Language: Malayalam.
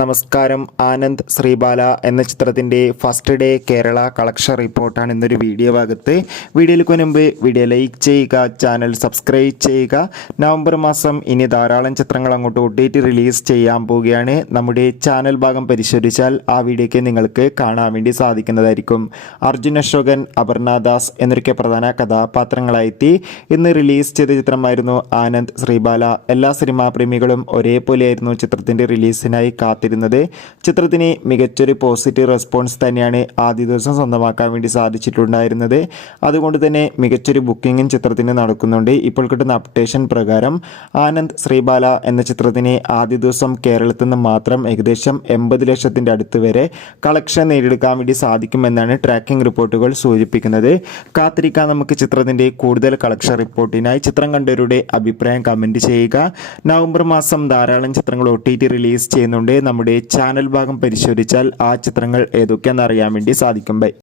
നമസ്കാരം. ആനന്ദ് ശ്രീബാല എന്ന ചിത്രത്തിൻ്റെ ഫസ്റ്റ് ഡേ കേരള കളക്ഷൻ റിപ്പോർട്ടാണ് ഇന്നൊരു വീഡിയോ ഭാഗത്ത്. വീഡിയോയിലേക്ക് മുൻപ് വീഡിയോ ലൈക്ക് ചെയ്യുക, ചാനൽ സബ്സ്ക്രൈബ് ചെയ്യുക. നവംബർ മാസം ഇനി ധാരാളം ചിത്രങ്ങൾ അങ്ങോട്ട് OTT റിലീസ് ചെയ്യാൻ പോവുകയാണ്. നമ്മുടെ ചാനൽ ഭാഗം പരിശോധിച്ചാൽ ആ വീഡിയോയ്ക്ക് നിങ്ങൾക്ക് കാണാൻ വേണ്ടി സാധിക്കുന്നതായിരിക്കും. അർജുൻ അശോകൻ, അപർണ ദാസ് എന്നൊക്കെ പ്രധാന കഥാപാത്രങ്ങളായെത്തി ഇന്ന് റിലീസ് ചെയ്ത ചിത്രമായിരുന്നു ആനന്ദ് ശ്രീബാല. എല്ലാ സിനിമാ പ്രേമികളും ഒരേപോലെയായിരുന്നു ചിത്രത്തിൻ്റെ റിലീസിനായി കാത്തിരുന്നത്. ചിത്രത്തിന് മികച്ചൊരു പോസിറ്റീവ് റെസ്പോൺസ് തന്നെയാണ് ആദ്യ ദിവസം സ്വന്തമാക്കാൻ വേണ്ടി സാധിച്ചിട്ടുണ്ടായിരുന്നത്. അതുകൊണ്ട് തന്നെ മികച്ചൊരു ബുക്കിംഗും ചിത്രത്തിന് നടക്കുന്നുണ്ട്. ഇപ്പോൾ കിട്ടുന്ന അപ്ഡേഷൻ പ്രകാരം ആനന്ദ് ശ്രീബാല എന്ന ചിത്രത്തിന് ആദ്യ ദിവസം കേരളത്തിൽ നിന്ന് മാത്രം ഏകദേശം 80 ലക്ഷത്തിൻ്റെ അടുത്ത് വരെ കളക്ഷൻ നേടിയെടുക്കാൻ വേണ്ടി സാധിക്കുമെന്നാണ് ട്രാക്കിംഗ് റിപ്പോർട്ടുകൾ സൂചിപ്പിക്കുന്നത്. കാത്തിരിക്കാൻ നമുക്ക് ചിത്രത്തിൻ്റെ കൂടുതൽ കളക്ഷൻ റിപ്പോർട്ടിനായി. ചിത്രം കണ്ടവരുടെ അഭിപ്രായം കമൻറ്റ് ചെയ്യുക. നവംബർ മാസം ധാരാളം ചിത്രങ്ങൾ OTT റിലീസ് ചെയ്യുന്നുണ്ട്. നമ്മുടെ ചാനൽ ഭാഗം പരിശോധിച്ചാൽ ആ ചിത്രങ്ങൾ ഏതൊക്കെയാണെന്ന് അറിയാൻ വേണ്ടി സാധിക്കും. ബൈ.